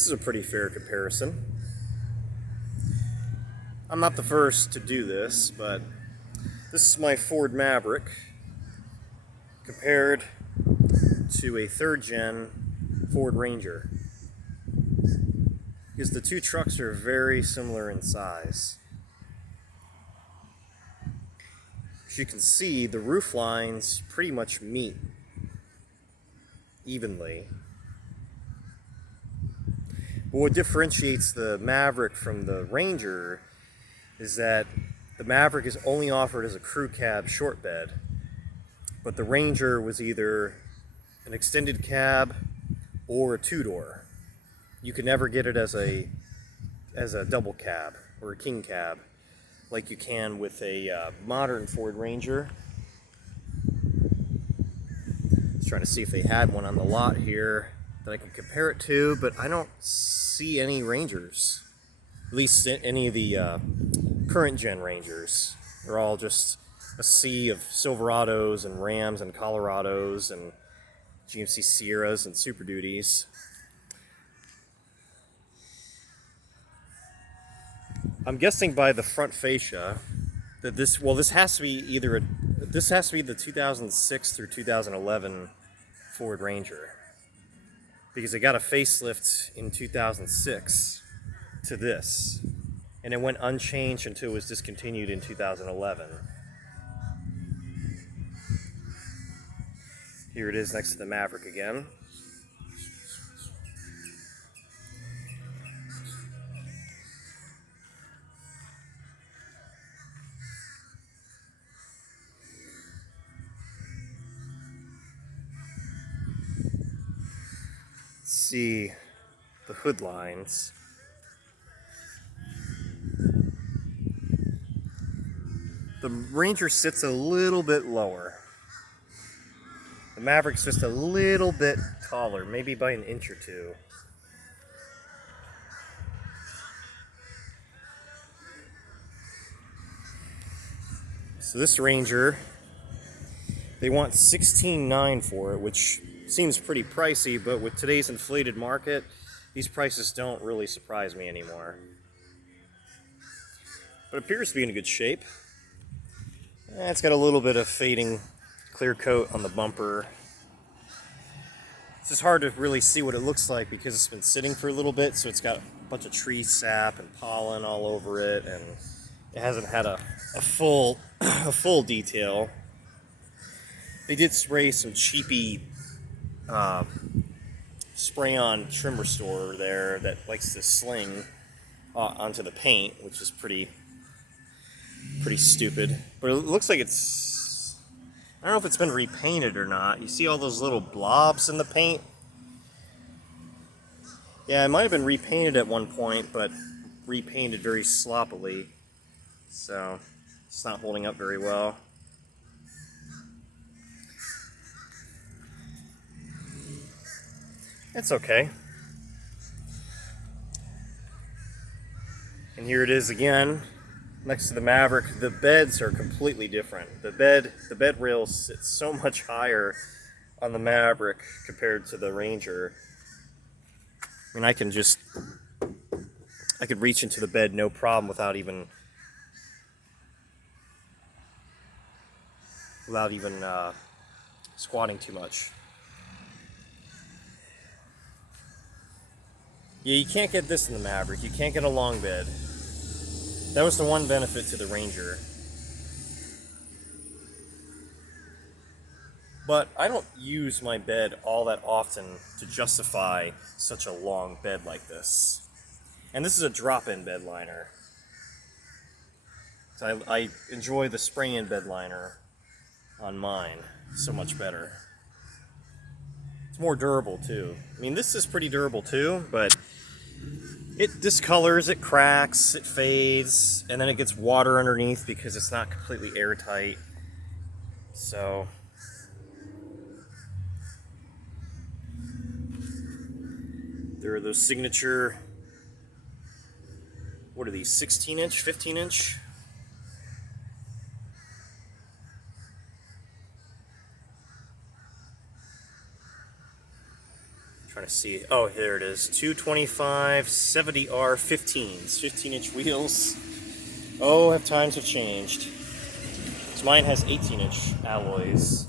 This is a pretty fair comparison. I'm not the first to do this, but this is my Ford Maverick compared to a third-gen Ford Ranger, because the two trucks are very similar in size. As you can see, the roof lines pretty much meet evenly. But what differentiates the Maverick from the Ranger is that the Maverick is only offered as a crew cab short bed, but the Ranger was either an extended cab or a two-door. You can never get it as a double cab or a king cab like you can with a modern Ford Ranger. Just trying to see if they had one on the lot here that I can compare it to, but I don't see any Rangers. At least any of the current gen Rangers. They're all just a sea of Silverados and Rams and Colorados and GMC Sierras and Super Duties. I'm guessing by the front fascia that this has to be the 2006 through 2011 Ford Ranger, because it got a facelift in 2006 to this, and it went unchanged until it was discontinued in 2011. Here it is next to the Maverick again. See the hood lines. The Ranger sits a little bit lower. The Maverick's just a little bit taller, maybe by an inch or two. So this Ranger, they want $16,900 for it, which seems pretty pricey, but with today's inflated market, these prices don't really surprise me anymore. But it appears to be in good shape. It's got a little bit of fading clear coat on the bumper. It's just hard to really see what it looks like because it's been sitting for a little bit, so it's got a bunch of tree sap and pollen all over it, and it hasn't had a full detail. They did spray some cheapy spray-on trim restorer there that likes to sling onto the paint, which is pretty stupid. But it looks like it's, I don't know if it's been repainted or not. You see all those little blobs in the paint? Yeah, it might have been repainted at one point, but repainted very sloppily. So it's not holding up very well. It's okay. And here it is again, next to the Maverick. The beds are completely different. The bed rails sit so much higher on the Maverick compared to the Ranger. I mean, I could reach into the bed no problem without even squatting too much. Yeah, you can't get this in the Maverick. You can't get a long bed. That was the one benefit to the Ranger. But I don't use my bed all that often to justify such a long bed like this. And this is a drop-in bed liner. So I enjoy the spray-in bed liner on mine so much better. It's more durable too. I mean, this is pretty durable too, but it discolors, it cracks, it fades, and then it gets water underneath because it's not completely airtight. So there are those signature, what are these, 16-inch, 15-inch? trying to see. Oh, there it is. 225 70R 15s, 15-inch wheels. Oh, have times have changed. So mine has 18-inch alloys.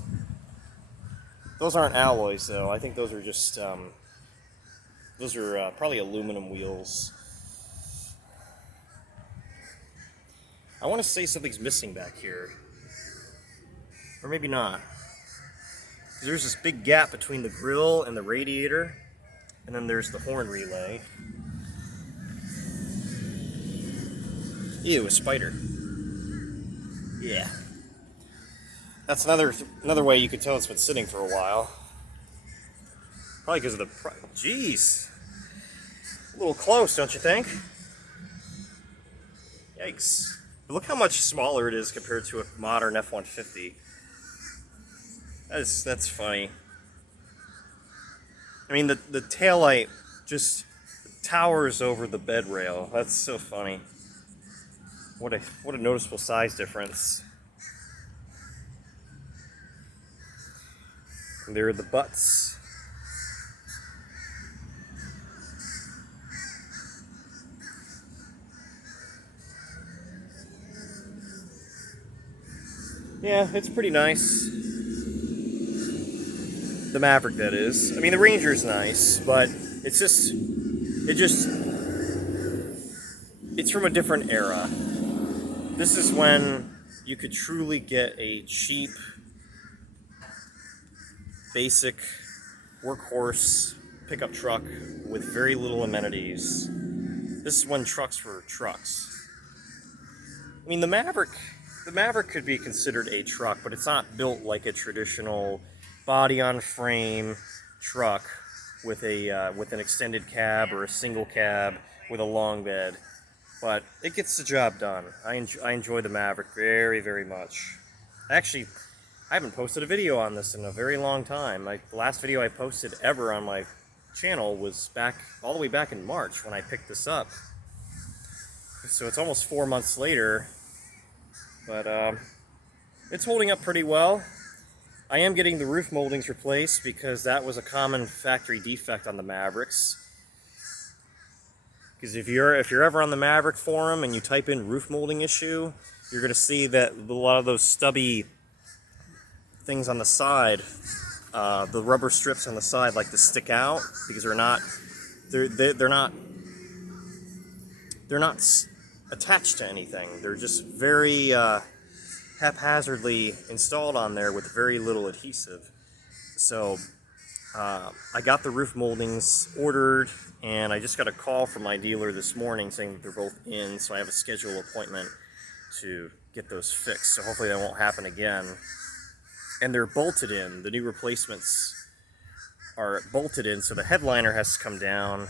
Those aren't alloys, though. I think those are just those are probably aluminum wheels. I want to say something's missing back here, or maybe not. There's this big gap between the grill and the radiator, and then there's the horn relay. Ew, a spider. Yeah. That's another way you could tell it's been sitting for a while. Probably because of the Jeez. A little close, don't you think? Yikes. But look how much smaller it is compared to a modern F-150. That's funny. I mean, the taillight just towers over the bed rail. That's so funny. What a noticeable size difference. And there are the butts. Yeah, it's pretty nice. The Maverick, that is. I mean, the Ranger's nice, but it's from a different era. This is when you could truly get a cheap, basic workhorse pickup truck with very little amenities. This is when trucks were trucks. I mean, the Maverick could be considered a truck, but it's not built like a traditional body-on-frame truck with an extended cab or a single cab with a long bed. But it gets the job done. I enjoy the Maverick very, very much. Actually, I haven't posted a video on this in a very long time. The last video I posted ever on my channel was all the way back in March when I picked this up. So it's almost 4 months later, but it's holding up pretty well. I am getting the roof moldings replaced because that was a common factory defect on the Mavericks. Because if you're ever on the Maverick forum and you type in roof molding issue, you're going to see that a lot of those stubby things on the side, the rubber strips on the side, like to stick out because they're not attached to anything. They're just very haphazardly installed on there with very little adhesive. So I got the roof moldings ordered, and I just got a call from my dealer this morning saying that they're both in, so I have a scheduled appointment to get those fixed. So hopefully that won't happen again. And they're bolted in. The new replacements are bolted in, so the headliner has to come down,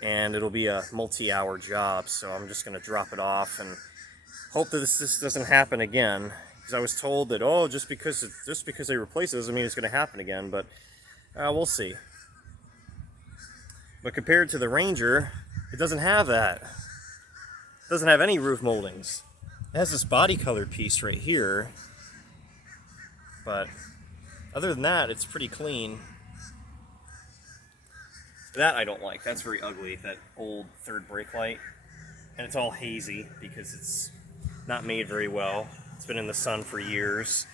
and it'll be a multi-hour job. So I'm just going to drop it off and hope that this doesn't happen again. Because I was told that, oh, just because they replace it doesn't mean it's going to happen again. But we'll see. But compared to the Ranger, it doesn't have that. It doesn't have any roof moldings. It has this body colored piece right here. But other than that, it's pretty clean. That I don't like. That's very ugly, that old third brake light. And it's all hazy because it's not made very well. It's been in the sun for years.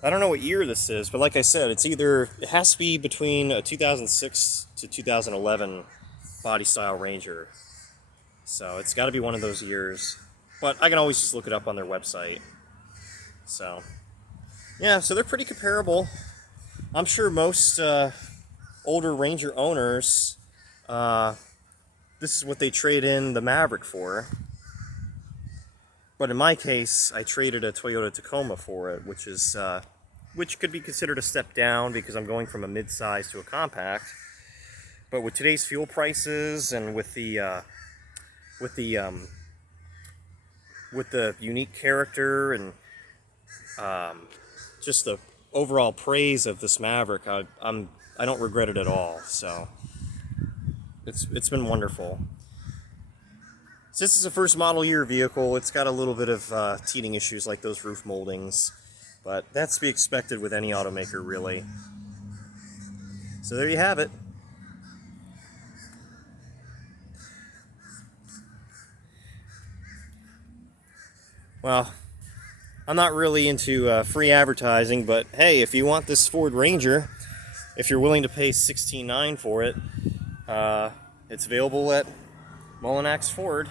I don't know what year this is, but like I said, it has to be between a 2006 to 2011 body style Ranger. So it's got to be one of those years. But I can always just look it up on their website. So yeah, so they're pretty comparable. I'm sure most older Ranger owners, this is what they trade in the Maverick for. But in my case, I traded a Toyota Tacoma for it, which could be considered a step down because I'm going from a mid-size to a compact. But with today's fuel prices and with the unique character and just the overall praise of this Maverick, I don't regret it at all. So it's been wonderful. Since this is a first model year vehicle, it's got a little bit of teething issues like those roof moldings, but that's to be expected with any automaker, really. So there you have it. Well, I'm not really into free advertising, but hey, if you want this Ford Ranger, if you're willing to pay $16,900 for it, it's available at Mullinax Ford.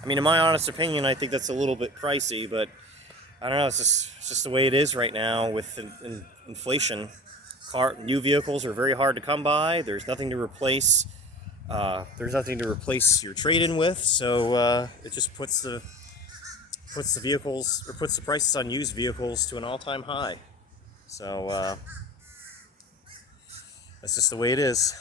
I mean, in my honest opinion, I think that's a little bit pricey, but I don't know. It's just the way it is right now with inflation. New vehicles are very hard to come by. There's nothing to replace. There's nothing to replace your trade-in with, so it just puts the vehicles, or puts the prices on used vehicles to an all-time high. So that's just the way it is.